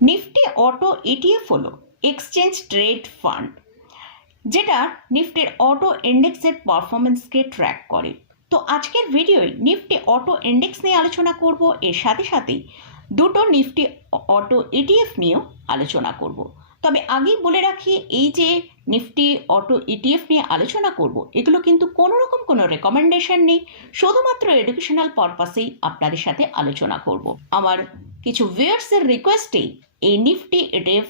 Nifty auto ETF হলো exchange trade fund যেটা নিফটির অটো ইন্ডেক্সের পারফরমেন্সকে ট্র্যাক করে। তো আজকের ভিডিওয় নিফটি অটো ইন্ডেক্স নিয়ে আলোচনা করব, এর সাথে সাথেই দুটো নিফটি অটো ইটিএফ নিয়েও আলোচনা করব। তবে আগেই বলে রাখি, এই যে নিফটি অটো ইটিএফ নিয়ে আলোচনা করব, এগুলো কিন্তু কোনো রকম কোনো রেকমেন্ডেশন নেই, শুধুমাত্র এডুকেশনাল পারপাসেই আপনাদের সাথে আলোচনা করব। আমার কিছু ভিউয়ার্সের রিকোয়েস্টেই এই নিফটি ইটিএফ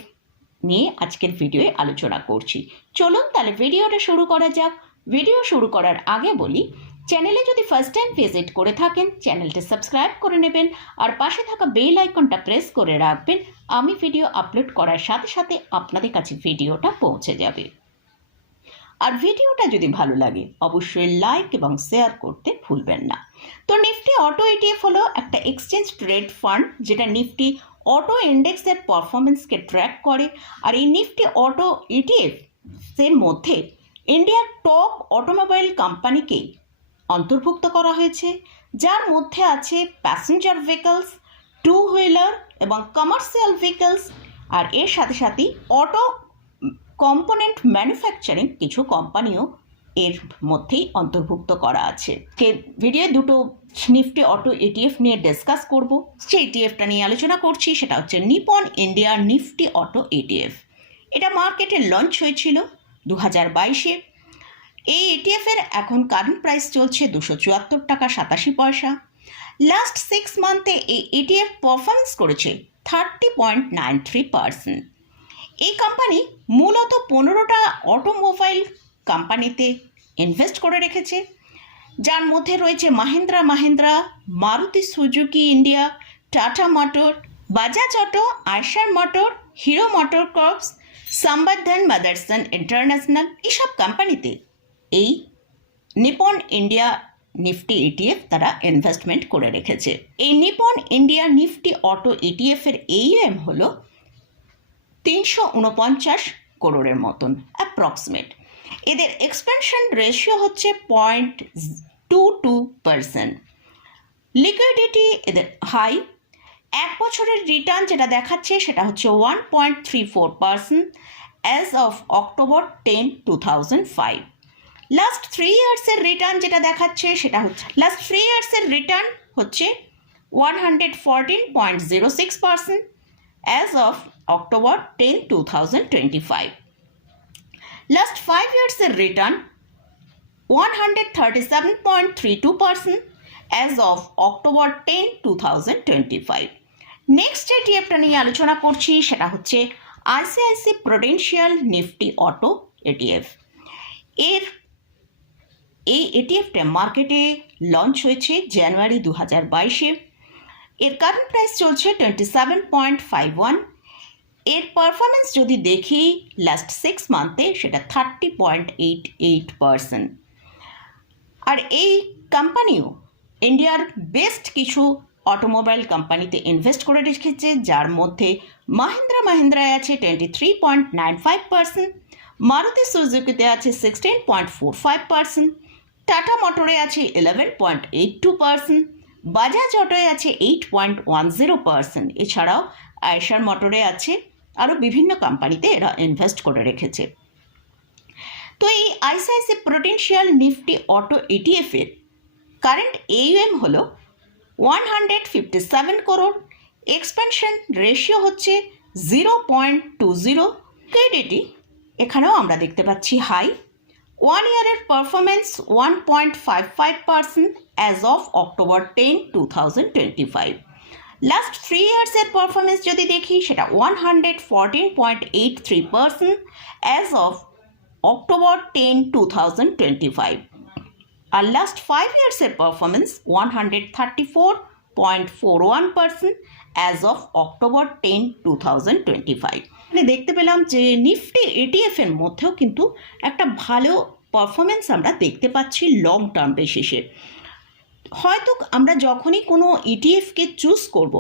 নিয়ে আজকের ভিডিওয়ে আলোচনা করছি। চলুন তাহলে ভিডিওটা শুরু করা যাক। ভিডিও শুরু করার আগে বলি চ্যানেলে যদি ফার্স্ট টাইম ভিজিট করে থাকেন চ্যানেলটি সাবস্ক্রাইব করে নেবেন আর পাশে থাকা বেল আইকনটা প্রেস করে রাখবেন। আমি ভিডিও আপলোড করার সাথে সাথে আপনাদের কাছে ভিডিওটা পৌঁছে যাবে। আর ভিডিওটা যদি ভালো লাগে, অবশ্যই লাইক এবং শেয়ার করতে ভুলবেন না। তো নিফটি অটো ইটিএফ হলো একটা এক্সচেঞ্জ ট্রেড ফান্ড যেটা নিফটি অটো ইন্ডেক্স ইন্ডেক্সের পারফরমেন্সকে ট্র্যাক করে, আর এই নিফটি অটো ইটিএফ এর মধ্যে ইন্ডিয়ার টপ অটোমোবাইল কোম্পানিকেই অন্তর্ভুক্ত করা হয়েছে, যার মধ্যে আছে প্যাসেঞ্জার ভেহিকলস টু হুইলার এবং কমার্শিয়াল ভেহিকলস আর এর সাথে সাথে অটো কম্পোনেন্ট ম্যানুফ্যাকচারিং কিছু কোম্পানিও এর মধ্যেই অন্তর্ভুক্ত করা আছে। কে ভিডিও দুটো নিফটি অটো এটিএফ নিয়ে ডিসকাস করব। যে এটিএফটা নিয়ে আলোচনা করছি, সেটা হচ্ছে নিপন ইন্ডিয়ার নিফটি অটো এটিএফ এটা মার্কেটে লঞ্চ হয়েছিল দু হাজার বাইশে। এই এটিএফের এখন কারেন্ট প্রাইস চলছে দুশো চুয়াত্তর টাকা সাতাশি পয়সা। লাস্ট সিক্স মান্থে এই এটিএফ পারফরমেন্স করেছে thirty point nine three percent এই কোম্পানি মূলত পনেরোটা অটোমোবাইল কোম্পানিতে ইনভেস্ট করে রেখেছে। যার মধ্যে রয়েছে Mahindra Mahindra, Maruti Suzuki India, Tata motor, Bajaj auto Eicher motor, Hero motor corps Samvardhana, Motherson international এইসব কোম্পানিতে এই নিপন ইন্ডিয়া নিফটি ইটিএফ তারা ইনভেস্টমেন্ট করে রেখেছে। এই Nippon India Nifty auto ETF এর এইএম হলো তিনশো উনপঞ্চাশ করোড়ের মতন অ্যাপ্রক্সিমেট এদের এক্সপেনশন রেশিও হচ্ছে point two two percent liquidity এদের হাই এক বছরের রিটার্ন যেটা দেখাচ্ছে সেটা হচ্ছে one point three four percent as of October ten two thousand five last three ইয়ার্সের return যেটা দেখাচ্ছে সেটা হচ্ছে লাস্ট থ্রি ইয়ার্সের রিটার্ন হচ্ছে one hundred fourteen point zero six percent as of October ten two thousand twenty five two percent as of October ten two thousand twenty five next যে টিএফটা নিয়ে আলোচনা করছি, সেটা হচ্ছে ICICI Prudential Nifty auto ETF এর এই এটিএফটা মার্কেটে লঞ্চ হয়েছে জানুয়ারি দু হাজার বাইশে। এর কারেন্ট প্রাইস চলছে twenty seven point five one এর পারফরমেন্স যদি দেখি লাস্ট সিক্স মান্থে সেটা thirty point eight eight percent আর এই কোম্পানিও ইন্ডিয়ার বেস্ট কিছু অটোমোবাইল কোম্পানিতে ইনভেস্ট করে রেখেছে, যার মধ্যে মাহিন্দ্রা মাহিন্দ্রায় আছে twenty three point nine five percent Maruti সুজুকিতে আছে sixteen point four five percent Tata মোটরে আছে eleven point eight two percent Bajaj অটোয় আছে eight point one zero percent এছাড়াও আয়সার মোটরে আছে আরও বিভিন্ন কোম্পানিতে এরা ইনভেস্ট করে রেখেছে। তো এই আইসিআইসি প্রোটেন্সিয়াল নিফটি অটো এটিএফের কারেন্ট এইএম হল one hundred fifty seven crore expansion ratio হচ্ছে জিরো পয়েন্ট টু জিরো ক্রেডিটি এখানেও আমরা দেখতে পাচ্ছি হাই ওয়ান ইয়ারের performance one point five five percent as of October ten two thousand twenty five last three ইয়ার্সের performance যদি দেখি, সেটা one hundred fourteen point eight three percent as of October ten two thousand twenty five R last five ইয়ার্সের performance one hundred thirty four point four one percent as of October ten two thousand twenty five দেখতে পেলাম যে Nifty ATF এর মধ্যেও কিন্তু একটা ভালো performance আমরা দেখতে পাচ্ছি লং টার্ম বেসিসে হয়তো আমরা যখনই কোনো ইটিএফকে চুজ করব,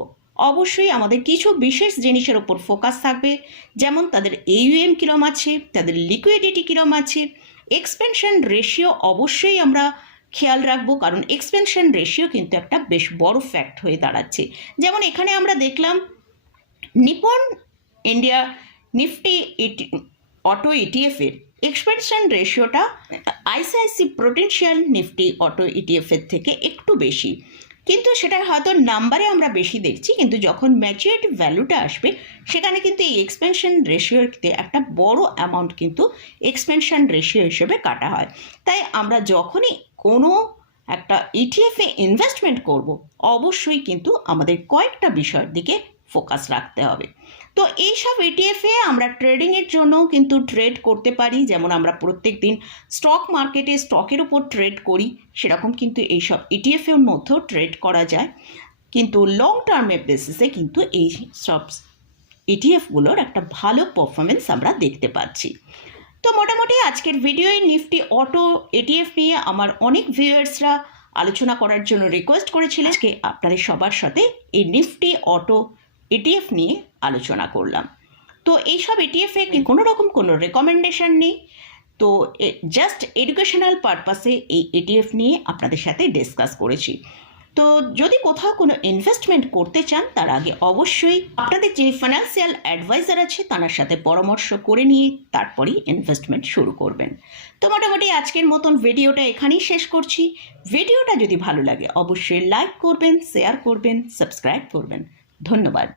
অবশ্যই আমাদের কিছু বিশেষ জিনিসের ওপর ফোকাস থাকবে, যেমন তাদের এইউএম কীরম আছে, তাদের লিকুইডিটি কীরম আছে এক্সপেনশন রেশিও অবশ্যই আমরা খেয়াল রাখব, কারণ এক্সপেনশন রেশিও কিন্তু একটা বেশ বড় ফ্যাক্ট হয়ে দাঁড়াচ্ছে। যেমন এখানে আমরা দেখলাম, Nippon India Nifty ET auto ইটিএফের expansion রেশিওটা আইসিআইসি প্রোটেনশিয়াল নিফটি অটো ইটিএফের থেকে একটু বেশি। কিন্তু সেটা হয়তো নাম্বারে আমরা বেশি দেখছি, কিন্তু যখন ম্যাচিউরিটি ভ্যালুটা আসবে, সেখানে কিন্তু এই এক্সপেনশন রেশিওতে একটা বড় অ্যামাউন্ট কিন্তু এক্সপেনশন রেশিও হিসেবে কাটা হয়। তাই আমরা যখনই কোনো একটা ইটিএফে ইনভেস্টমেন্ট করব, অবশ্যই কিন্তু আমাদের কয়েকটা বিষয়ের দিকে ফোকাস রাখতে হবে। তো এইসব ইটিএফে আমরা ট্রেডিংয়ের জন্যও কিন্তু ট্রেড করতে পারি। যেমন আমরা প্রত্যেক দিন স্টক মার্কেটে স্টকের উপর ট্রেড করি, সেরকম কিন্তু এইসব ইটিএফের মধ্যেও ট্রেড করা যায়। কিন্তু লং টার্মের বেসিসে কিন্তু এই সব ইটিএফগুলোর একটা ভালো পারফরমেন্স আমরা দেখতে পাচ্ছি। তো মোটামুটি আজকের ভিডিওয়ে নিফটি অটো এটিএফ নিয়ে আমার অনেক ভিউয়ার্সরা আলোচনা করার জন্য রিকোয়েস্ট করেছিলেন আজকে আপনাদের সবার সাথে এই নিফটি অটো এটিএফ নিয়ে আলোচনা করলাম। তো এইসব এটিএফে কোনো রকম কোনো রেকমেন্ডেশন নেই? তো জাস্ট এডুকেশনাল পারপাসে এই এটিএফ নিয়ে আপনাদের সাথে ডিসকাস করেছি। তো যদি কোথাও কোনো ইনভেস্টমেন্ট করতে চান, তার আগে অবশ্যই আপনাদের যে ফিনান্সিয়াল অ্যাডভাইজার আছে তার সাথে পরামর্শ করে নিয়ে তারপরেই ইনভেস্টমেন্ট শুরু করবেন। তো মোটামুটি আজকের মতন ভিডিওটা এখানেই শেষ করছি। ভিডিওটা যদি ভালো লাগে, অবশ্যই লাইক করবেন শেয়ার করবেন সাবস্ক্রাইব করবেন। ধন্যবাদ।